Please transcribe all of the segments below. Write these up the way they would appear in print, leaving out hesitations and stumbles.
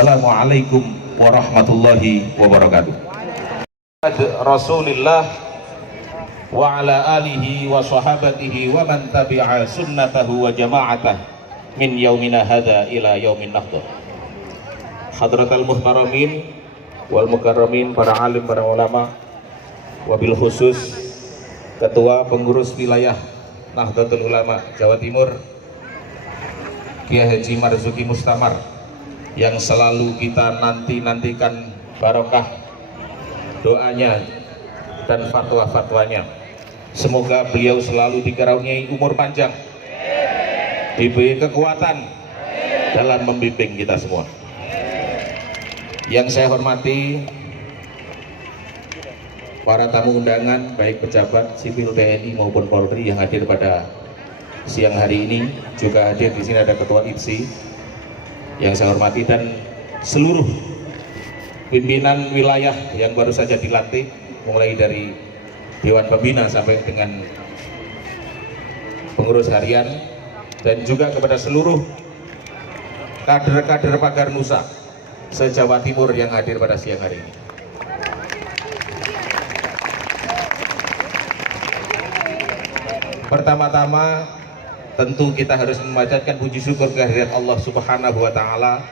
Wassalamualaikum warahmatullahi wabarakatuh. Rasulillah wa ala alihi wa sahabatihi wa man tabi'a sunnatahu wa jama'atah min yaumina hadha ila yaumin nahdah. Hadratal muhtaramin wal mukarramin, para alim, para ulama, wabil khusus Ketua Pengurus Wilayah Nahdlatul Ulama Jawa Timur Kiai Haji Marzuki Mustamar, yang selalu kita nantikan barokah doanya dan fatwa-fatwanya. Semoga beliau selalu dikaruniai umur panjang, diberi kekuatan dalam membimbing kita semua. Yang saya hormati para tamu undangan, baik pejabat sipil TNI maupun Polri yang hadir pada siang hari ini. Juga hadir di sini ada Ketua IPSI yang saya hormati, dan seluruh pimpinan wilayah yang baru saja dilantik, mulai dari Dewan Pembina sampai dengan pengurus harian, dan juga kepada seluruh kader-kader Pagar Nusa se-Jawa Timur yang hadir pada siang hari ini. Pertama-tama tentu kita harus memanjatkan puji syukur kehadirat Allah Subhanahu wa Ta'ala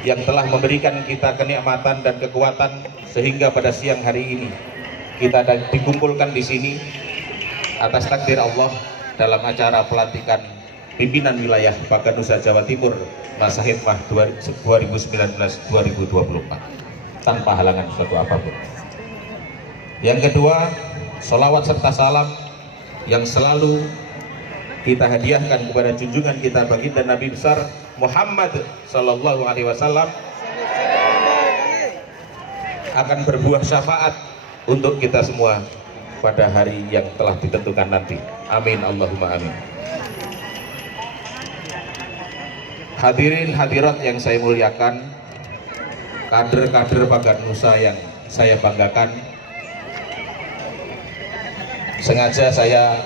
yang telah memberikan kita kenikmatan dan kekuatan sehingga pada siang hari ini kita dikumpulkan di sini atas takdir Allah dalam acara pelantikan pimpinan wilayah Pagar Nusa Jawa Timur masa khidmah 2019-2024 tanpa halangan suatu apapun. Yang kedua, sholawat serta salam yang selalu kita hadiahkan kepada junjungan kita baginda Nabi besar Muhammad Sallallahu Alaihi Wasallam akan berbuah syafaat untuk kita semua pada hari yang telah ditentukan nanti. Amin Allahumma amin. Hadirin hadirat yang saya muliakan, kader-kader Pagar Nusa yang saya banggakan, sengaja saya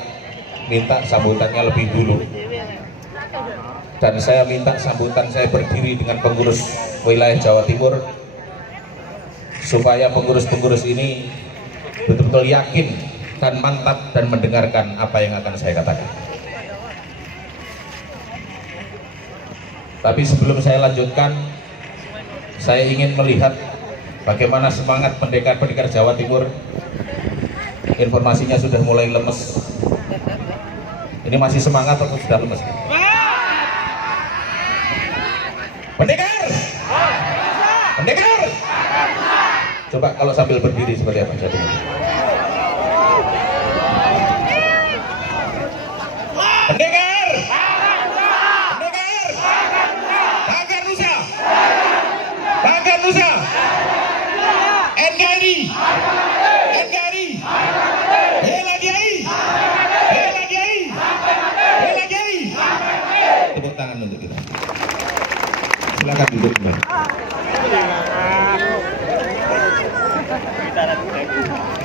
minta sambutannya lebih dulu, dan saya minta sambutan saya berdiri dengan pengurus wilayah Jawa Timur supaya pengurus-pengurus ini betul-betul yakin dan mantap dan mendengarkan apa yang akan saya katakan. Tapi sebelum saya lanjutkan, saya ingin melihat bagaimana semangat pendekar-pendekar Jawa Timur. Informasinya sudah mulai lemes. Ini masih semangat atau sudah lemes? Pendekar! Pendekar! Coba kalau sambil berdiri seperti apa jadinya? Pendekar! Pendekar! Pagar Nusa! Pagar Nusa! NKRI! NKRI! Bela Kiai! Bela Kiai! Bela Kiai! Tepuk tangan untuk kita. Silakan duduk kembali.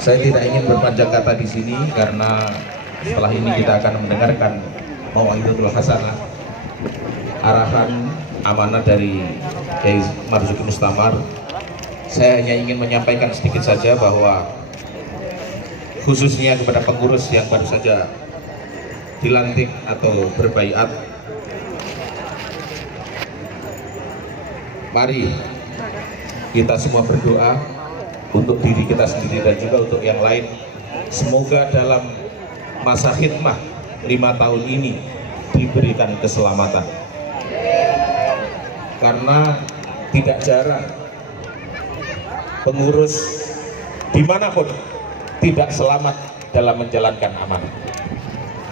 Saya tidak ingin berpanjang kata di sini karena setelah ini kita akan mendengarkan mau'izatul hasanah, arahan amanah dari Kiai Marzuki Mustamar. Saya hanya ingin menyampaikan sedikit saja bahwa khususnya kepada pengurus yang baru saja dilantik atau berbaiat, mari kita semua berdoa untuk diri kita sendiri dan juga untuk yang lain. Semoga dalam masa khidmah 5 tahun ini diberikan keselamatan, karena tidak jarang pengurus dimanapun tidak selamat dalam menjalankan amanah.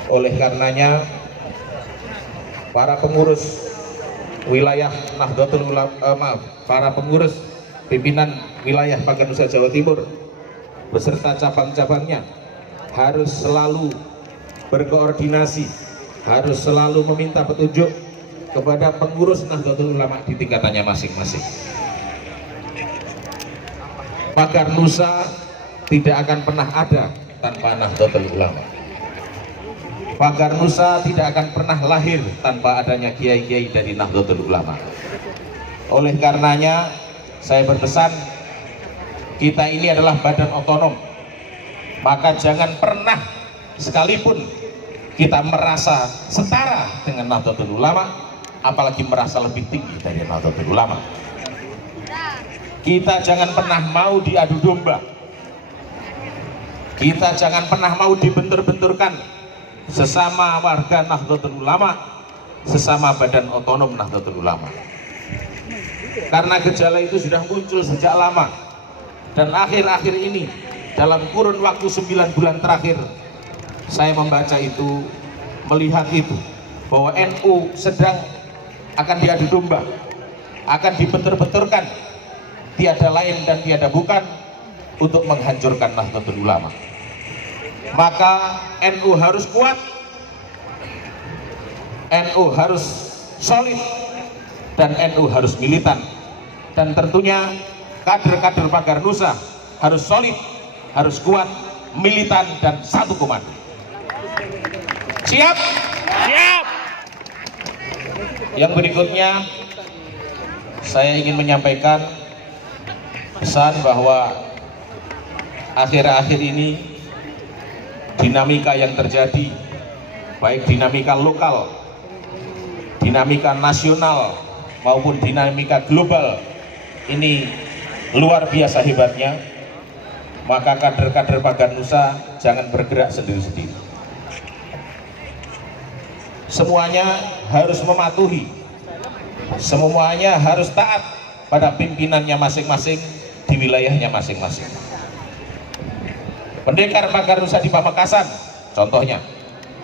Oleh karenanya para pengurus wilayah Nahdlatul Ulama, para pengurus pimpinan wilayah Pagar Nusa Jawa Timur beserta cabang-cabangnya harus selalu berkoordinasi, harus selalu meminta petunjuk kepada pengurus Nahdlatul Ulama di tingkatannya masing-masing. Pagar Nusa tidak akan pernah ada tanpa Nahdlatul Ulama. Pagar Nusa tidak akan pernah lahir tanpa adanya kiai-kiai dari Nahdlatul Ulama. Oleh karenanya saya berpesan, kita ini adalah badan otonom, maka jangan pernah sekalipun kita merasa setara dengan Nahdlatul Ulama, apalagi merasa lebih tinggi dari Nahdlatul Ulama. Kita jangan pernah mau diadu domba, kita jangan pernah mau dibentur-benturkan sesama warga Nahdlatul Ulama, sesama badan otonom Nahdlatul Ulama. Karena gejala itu sudah muncul sejak lama, dan akhir-akhir ini dalam kurun waktu 9 bulan terakhir saya membaca itu, melihat itu, bahwa NU sedang akan diadu domba, akan dibentur-benturkan, tiada lain dan tiada bukan untuk menghancurkan Nahdlatul Ulama. Maka NU harus kuat, NU harus solid, dan NU harus militan, dan tentunya kader-kader Pagar Nusa harus solid, harus kuat, militan, dan satu komando. Siap? Siap. Yang berikutnya saya ingin menyampaikan pesan bahwa akhir-akhir ini dinamika yang terjadi, baik dinamika lokal, dinamika nasional maupun dinamika global, ini luar biasa hebatnya. Maka kader-kader Pagar Nusa jangan bergerak sendiri-sendiri. Semuanya harus mematuhi, semuanya harus taat pada pimpinannya masing-masing di wilayahnya masing-masing. Pendekar Pagar Nusa di Pamekasan contohnya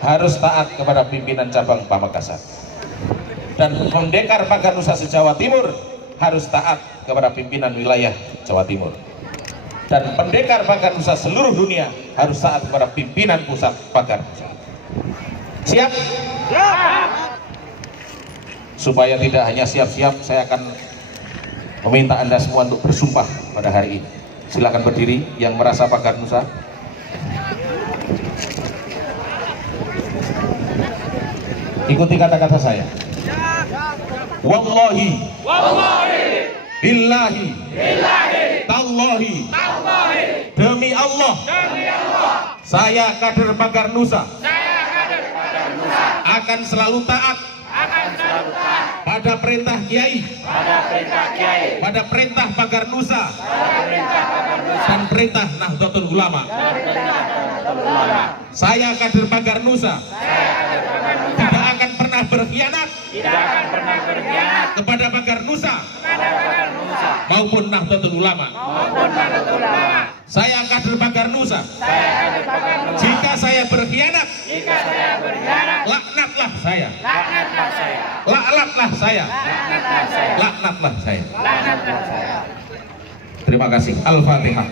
harus taat kepada pimpinan cabang Pamekasan, dan pendekar Pagar Nusa se-Jawa Timur harus taat kepada pimpinan wilayah Jawa Timur, dan pendekar Pagar Nusa seluruh dunia harus taat kepada pimpinan pusat Pagar Nusa. Siap? Siap. Supaya tidak hanya siap-siap, saya akan meminta Anda semua untuk bersumpah pada hari ini. Silakan berdiri yang merasa Pagar Nusa. Ikuti kata-kata saya. Wallahi, wallahi, billahi, billahi, tallahi, tallahi, demi Allah, saya kader Pagar Nusa, akan selalu taat pada perintah Kiai, pada perintah Pagar Nusa, dan perintah Nahdlatul Ulama. Saya kader Pagar Nusa tidak akan pernah berkhianat kepada Pagar Nusa maupun Nahdlatul Ulama. Saya kader Pagar Nusa. Jika saya berkhianat, laknatlah saya. Laknatlah saya. Laknatlah saya. Terima kasih. Al-Fatihah.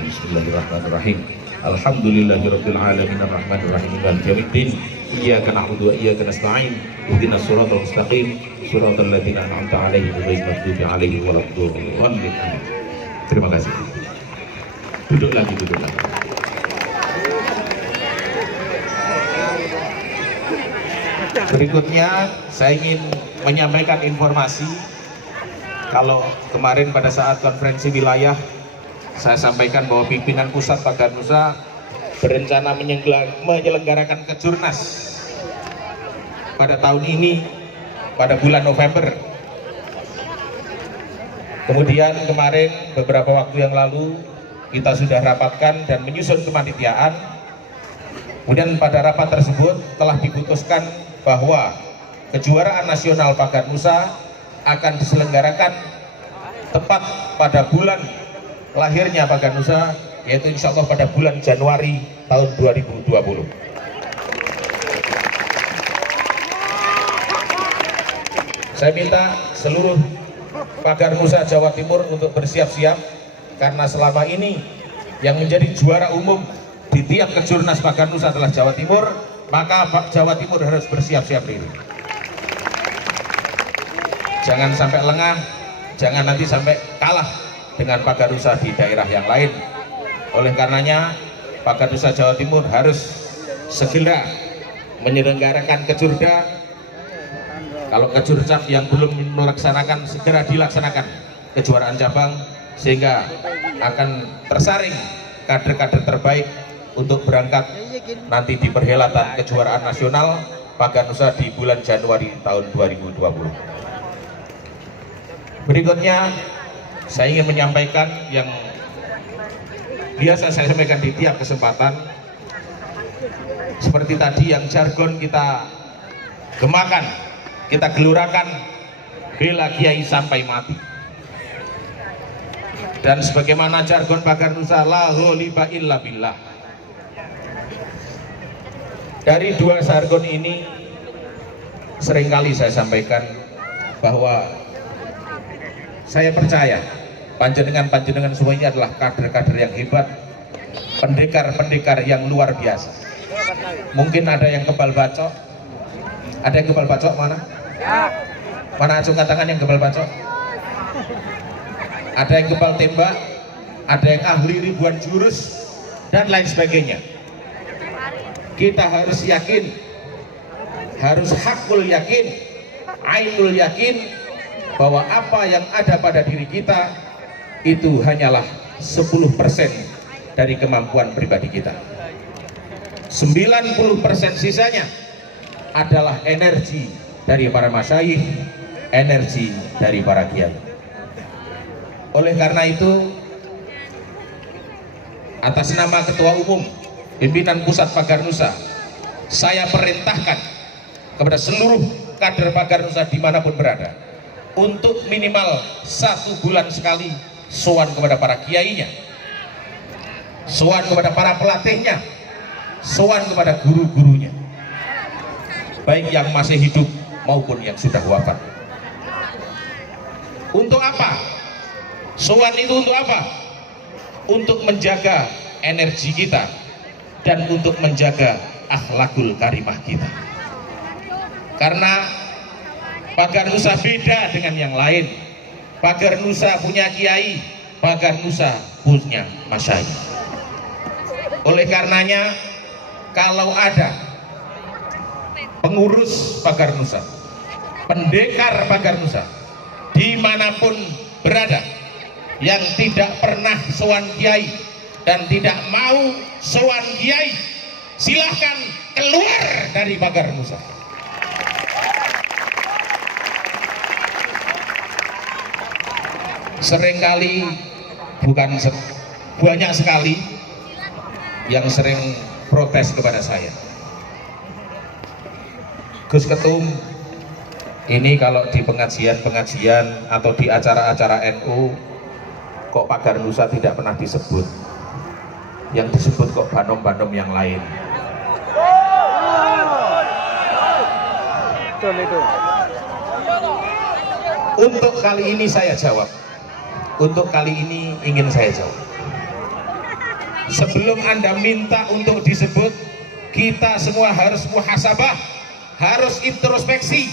Bismillahirrahmanirrahim. Alhamdulillahirabbil alamin arrahmanir rahim maliki yaumiddin. Iyyaka na'budu wa iyyaka nasta'in. Ihdinas siratal mustaqim, siratal ladzina an'amta 'alaihim ghairil maghdubi 'alaihim waladdallin. Terima kasih. Duduk lagi, duduk lagi. Berikutnya saya ingin menyampaikan informasi. Kalau kemarin pada saat konferensi wilayah saya sampaikan bahwa pimpinan pusat Pagar Nusa berencana menyelenggarakan Kejurnas pada tahun ini pada bulan November. Kemudian kemarin beberapa waktu yang lalu kita sudah rapatkan dan menyusun kepanitiaan. Kemudian pada rapat tersebut telah diputuskan bahwa kejuaraan nasional Pagar Nusa akan diselenggarakan tepat pada bulan lahirnya Pagar Nusa, yaitu insya Allah pada bulan Januari tahun 2020. Saya minta seluruh Pagar Nusa Jawa Timur untuk bersiap-siap, karena selama ini yang menjadi juara umum di tiap Kejurnas Pagar Nusa adalah Jawa Timur, maka Jawa Timur harus bersiap-siap diri. Jangan sampai lengah, jangan nanti sampai kalah dengan Pagar Nusa di daerah yang lain. Oleh karenanya Pagar Nusa Jawa Timur harus segera menyelenggarakan Kejurda Kalau Kejurcap yang belum melaksanakan, segera dilaksanakan kejuaraan cabang, sehingga akan tersaring kader-kader terbaik untuk berangkat nanti di perhelatan kejuaraan nasional Pagar Nusa di bulan Januari tahun 2020. Berikutnya saya ingin menyampaikan yang biasa saya sampaikan di tiap kesempatan, seperti tadi yang jargon kita gemakan, kita gelurakan, bela kiai sampai mati. Dan sebagaimana jargon Pagar Nusa, la ghaliba illa billah. Dari dua jargon ini seringkali saya sampaikan bahwa saya percaya panjenengan semua ini adalah kader-kader yang hebat, pendekar-pendekar yang luar biasa. Mungkin ada yang kebal bacok. Ada yang kebal bacok mana? Mana acungkan tangan yang kebal bacok? Ada yang kebal tembak, ada yang ahli ribuan jurus, dan lain sebagainya. Kita harus yakin, harus hakul yakin, ainul yakin, bahwa apa yang ada pada diri kita itu hanyalah 10% dari kemampuan pribadi kita. 90% sisanya adalah energi dari para masyayikh, energi dari para kiai. Oleh karena itu, atas nama Ketua Umum Pimpinan Pusat Pagar Nusa, saya perintahkan kepada seluruh kader Pagar Nusa dimanapun berada untuk minimal 1 bulan sekali sowan kepada para kiainya, sowan kepada para pelatihnya, sowan kepada guru-gurunya, baik yang masih hidup maupun yang sudah wafat. Untuk apa? Sowan itu untuk apa? Untuk menjaga energi kita dan untuk menjaga akhlakul karimah kita. Karena Pagar Nusa beda dengan yang lain. Pagar Nusa punya kiai, Pagar Nusa punya masyayikh. Oleh karenanya, kalau ada pengurus Pagar Nusa, pendekar Pagar Nusa, dimanapun berada, yang tidak pernah sowan kiai dan tidak mau sowan kiai, silahkan keluar dari Pagar Nusa. Seringkali, banyak sekali yang sering protes kepada saya, Gus Ketum, ini kalau di pengajian-pengajian atau di acara-acara NU kok Pagar Nusa tidak pernah disebut, yang disebut kok banom-banom yang lain. Untuk kali ini saya jawab, untuk kali ini ingin saya jawab. Sebelum Anda minta untuk disebut, kita semua harus muhasabah, harus introspeksi.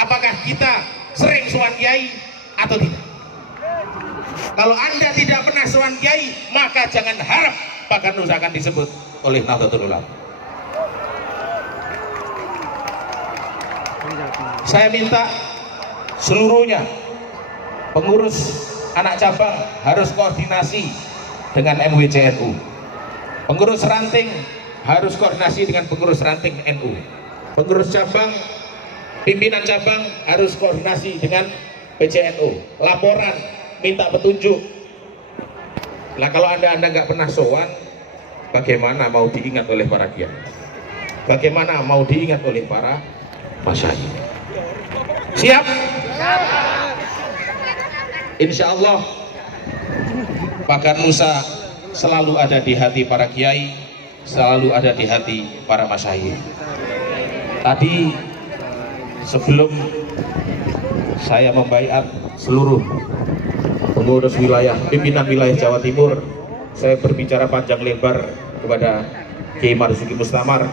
Apakah kita sering sowan kiai atau tidak? Kalau Anda tidak pernah sowan kiai, maka jangan harap Pagar Nusa akan disebut oleh Nahdlatul Ulama. Saya minta seluruhnya, pengurus anak cabang harus koordinasi dengan MWCNU, pengurus ranting harus koordinasi dengan pengurus ranting NU, pengurus cabang, pimpinan cabang harus koordinasi dengan PCNU, laporan, minta petunjuk. Nah, kalau anda nggak pernah sowan, bagaimana mau diingat oleh para kiai? Bagaimana mau diingat oleh para masyayikh? Siap? Insya Allah Pagar Nusa selalu ada di hati para kiai, selalu ada di hati para masyayikh. Tadi sebelum saya membaiat seluruh pengurus wilayah, pimpinan wilayah Jawa Timur, saya berbicara panjang lebar kepada Kiai Marzuki Mustamar,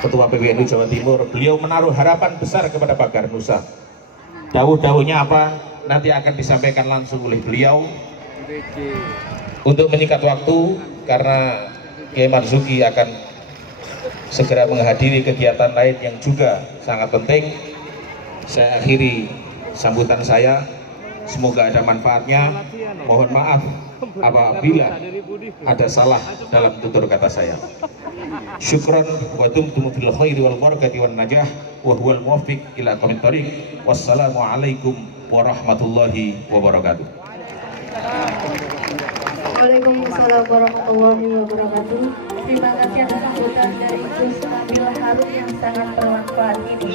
Ketua PWNU Jawa Timur. Beliau menaruh harapan besar kepada Pagar Nusa. Dawuh-dawuhnya apa? Nanti akan disampaikan langsung oleh beliau. Untuk menyikat waktu, karena Kiai Marzuki akan segera menghadiri kegiatan lain yang juga sangat penting, saya akhiri sambutan saya. Semoga ada manfaatnya. Mohon maaf apabila ada salah dalam tutur kata saya. Syukran wa dumtum fil khairi wal barakati wan najah wa huwal muwaffiq ila aqwamit thoriq. Wassalamualaikum warahmatullahi wabarakatuh. Waalaikumsalam warahmatullahi wabarakatuh. Terima kasih atas sambutan dari Gus Nabil Harun yang sangat bermanfaat ini.